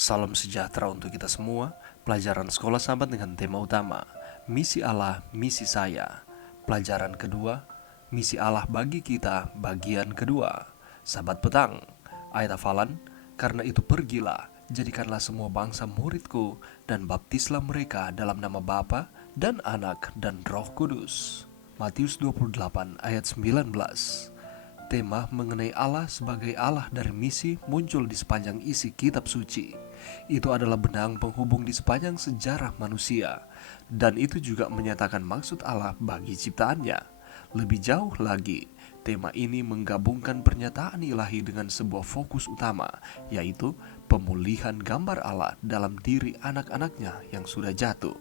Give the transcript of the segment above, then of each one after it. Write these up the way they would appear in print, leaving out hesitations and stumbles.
Salam sejahtera untuk kita semua. Pelajaran sekolah sahabat dengan tema utama Misi Allah, Misi Saya. Pelajaran kedua, Misi Allah bagi kita, bagian kedua. Sahabat petang, ayat hafalan, karena itu pergilah, jadikanlah semua bangsa muridku, dan baptislah mereka dalam nama Bapa dan Anak dan Roh Kudus. Matius 28 ayat 19. Tema mengenai Allah sebagai Allah dari misi muncul di sepanjang isi kitab suci. Itu adalah benang penghubung di sepanjang sejarah manusia, dan itu juga menyatakan maksud Allah bagi ciptaannya. Lebih jauh lagi, tema ini menggabungkan pernyataan ilahi dengan sebuah fokus utama, yaitu pemulihan gambar Allah dalam diri anak-anaknya yang sudah jatuh.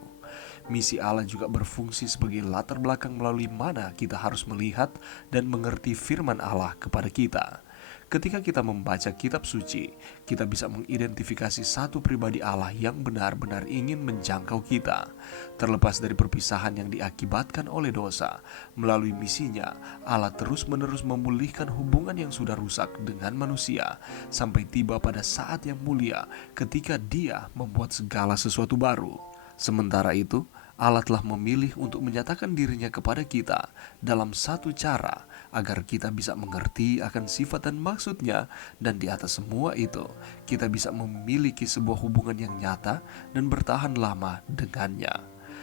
Misi Allah juga berfungsi sebagai latar belakang melalui mana kita harus melihat dan mengerti firman Allah kepada kita. Ketika kita membaca kitab suci, kita bisa mengidentifikasi satu pribadi Allah yang benar-benar ingin menjangkau kita. Terlepas dari perpisahan yang diakibatkan oleh dosa, melalui misinya, Allah terus-menerus memulihkan hubungan yang sudah rusak dengan manusia, sampai tiba pada saat yang mulia ketika Dia membuat segala sesuatu baru. Sementara itu, Allah telah memilih untuk menyatakan dirinya kepada kita dalam satu cara agar kita bisa mengerti akan sifat dan maksudnya, dan di atas semua itu kita bisa memiliki sebuah hubungan yang nyata dan bertahan lama dengannya.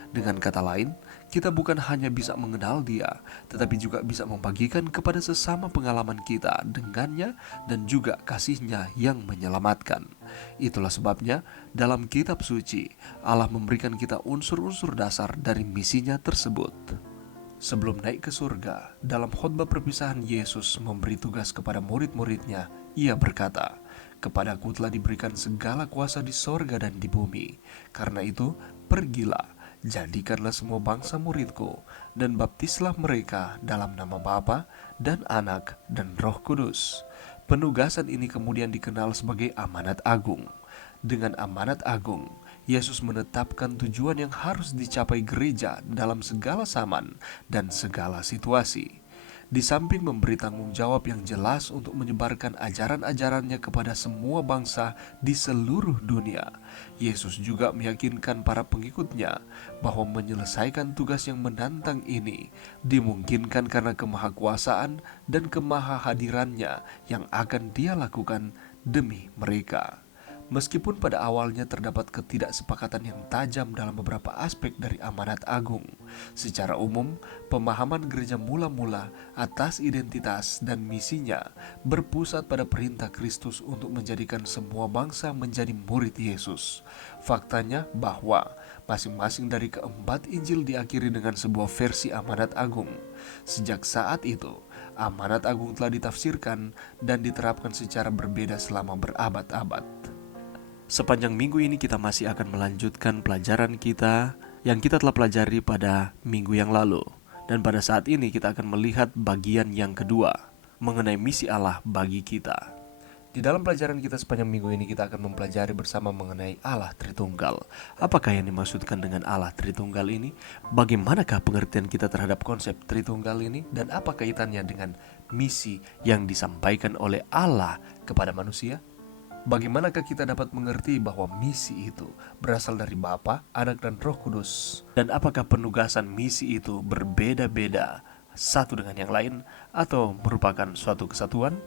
Dengan kata lain, kita bukan hanya bisa mengenal Dia, tetapi juga bisa membagikan kepada sesama pengalaman kita dengannya dan juga kasih-Nya yang menyelamatkan. Itulah sebabnya dalam kitab suci Allah memberikan kita unsur-unsur dasar dari misinya tersebut. Sebelum naik ke surga, dalam khotbah perpisahan Yesus memberi tugas kepada murid-muridnya. Ia berkata, "Kepadaku telah diberikan segala kuasa di sorga dan di bumi. Karena itu, pergilah, jadikanlah semua bangsa muridku, dan baptislah mereka dalam nama Bapa dan Anak dan Roh Kudus." Penugasan ini kemudian dikenal sebagai amanat agung. Dengan amanat agung, Yesus menetapkan tujuan yang harus dicapai gereja dalam segala zaman dan segala situasi. Di samping memberi tanggung jawab yang jelas untuk menyebarkan ajaran-ajarannya kepada semua bangsa di seluruh dunia, Yesus juga meyakinkan para pengikutnya bahwa menyelesaikan tugas yang menantang ini dimungkinkan karena kemahakuasaan dan kemahahadirannya yang akan Dia lakukan demi mereka. Meskipun pada awalnya terdapat ketidaksepakatan yang tajam dalam beberapa aspek dari amanat agung, secara umum pemahaman gereja mula-mula atas identitas dan misinya berpusat pada perintah Kristus untuk menjadikan semua bangsa menjadi murid Yesus. Faktanya bahwa masing-masing dari keempat Injil diakhiri dengan sebuah versi amanat agung. Sejak saat itu, amanat agung telah ditafsirkan dan diterapkan secara berbeda selama berabad-abad. Sepanjang minggu ini kita masih akan melanjutkan pelajaran kita yang kita telah pelajari pada minggu yang lalu. Dan pada saat ini kita akan melihat bagian yang kedua mengenai misi Allah bagi kita. Di dalam pelajaran kita sepanjang minggu ini kita akan mempelajari bersama mengenai Allah Tritunggal. Apakah yang dimaksudkan dengan Allah Tritunggal ini? Bagaimanakah pengertian kita terhadap konsep Tritunggal ini? Dan apa kaitannya dengan misi yang disampaikan oleh Allah kepada manusia? Bagaimanakah kita dapat mengerti bahwa misi itu berasal dari Bapa, Anak, dan Roh Kudus? Dan apakah penugasan misi itu berbeda-beda satu dengan yang lain atau merupakan suatu kesatuan?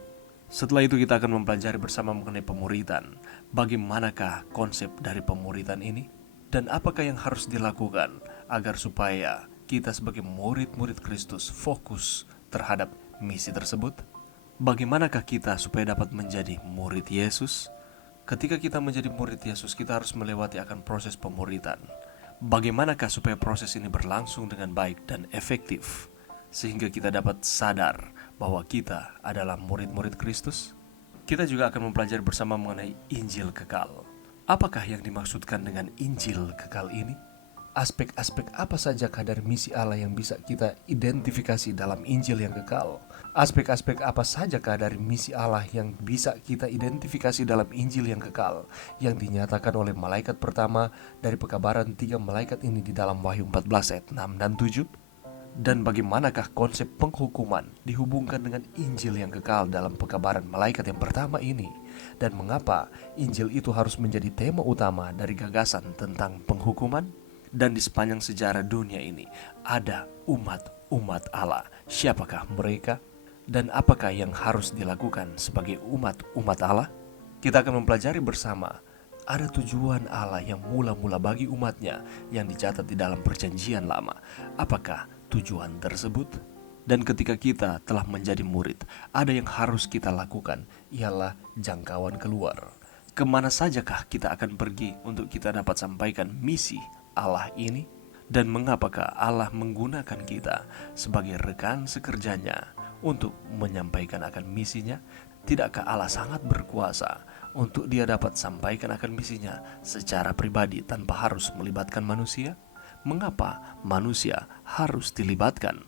Setelah itu kita akan mempelajari bersama mengenai pemuritan. Bagaimanakah konsep dari pemuritan ini? Dan apakah yang harus dilakukan agar supaya kita sebagai murid-murid Kristus fokus terhadap misi tersebut? Bagaimanakah kita supaya dapat menjadi murid Yesus? Ketika kita menjadi murid Yesus, kita harus melewati akan proses pemuritan. Bagaimanakah supaya proses ini berlangsung dengan baik dan efektif, sehingga kita dapat sadar bahwa kita adalah murid-murid Kristus? Kita juga akan mempelajari bersama mengenai Injil kekal. Apakah yang dimaksudkan dengan Injil kekal ini? Aspek-aspek apa sajakah dari misi Allah yang bisa kita identifikasi dalam Injil yang kekal? Aspek-aspek apa sajakah dari misi Allah yang bisa kita identifikasi dalam Injil yang kekal, yang dinyatakan oleh malaikat pertama dari pekabaran 3 malaikat ini di dalam Wahyu 14 ayat 6 dan 7? Dan bagaimanakah konsep penghukuman dihubungkan dengan Injil yang kekal dalam pekabaran malaikat yang pertama ini? Dan mengapa Injil itu harus menjadi tema utama dari gagasan tentang penghukuman? Dan di sepanjang sejarah dunia ini ada umat Allah. Siapakah mereka? Dan apakah yang harus dilakukan sebagai umat Allah? Kita akan mempelajari bersama. Ada tujuan Allah yang mula-mula bagi umatnya yang dicatat di dalam perjanjian lama. Apakah tujuan tersebut? Dan ketika kita telah menjadi murid, ada yang harus kita lakukan, ialah jangkauan keluar. Kemana sajakah kita akan pergi untuk kita dapat sampaikan misi Allah ini? Dan mengapakah Allah menggunakan kita sebagai rekan sekerjanya untuk menyampaikan akan misinya? Tidakkah Allah sangat berkuasa untuk dia dapat sampaikan akan misinya secara pribadi tanpa harus melibatkan manusia? Mengapa manusia harus dilibatkan?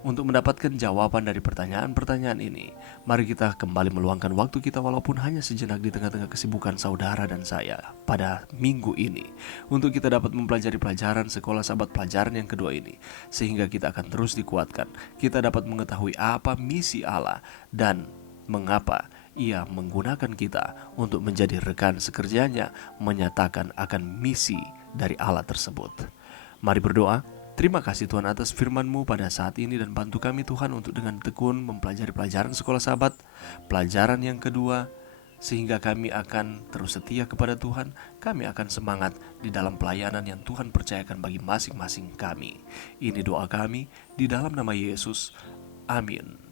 Untuk mendapatkan jawaban dari pertanyaan-pertanyaan ini, mari kita kembali meluangkan waktu kita walaupun hanya sejenak di tengah-tengah kesibukan saudara dan saya pada minggu ini, untuk kita dapat mempelajari pelajaran sekolah sahabat pelajaran yang kedua ini, sehingga kita akan terus dikuatkan. Kita dapat mengetahui apa misi Allah dan mengapa Ia menggunakan kita untuk menjadi rekan sekerjanya menyatakan akan misi dari Allah tersebut. Mari berdoa. Terima kasih Tuhan atas firman-Mu pada saat ini, dan bantu kami Tuhan untuk dengan tekun mempelajari pelajaran sekolah sahabat, pelajaran yang kedua, sehingga kami akan terus setia kepada Tuhan. Kami akan semangat di dalam pelayanan yang Tuhan percayakan bagi masing-masing kami. Ini doa kami di dalam nama Yesus. Amin.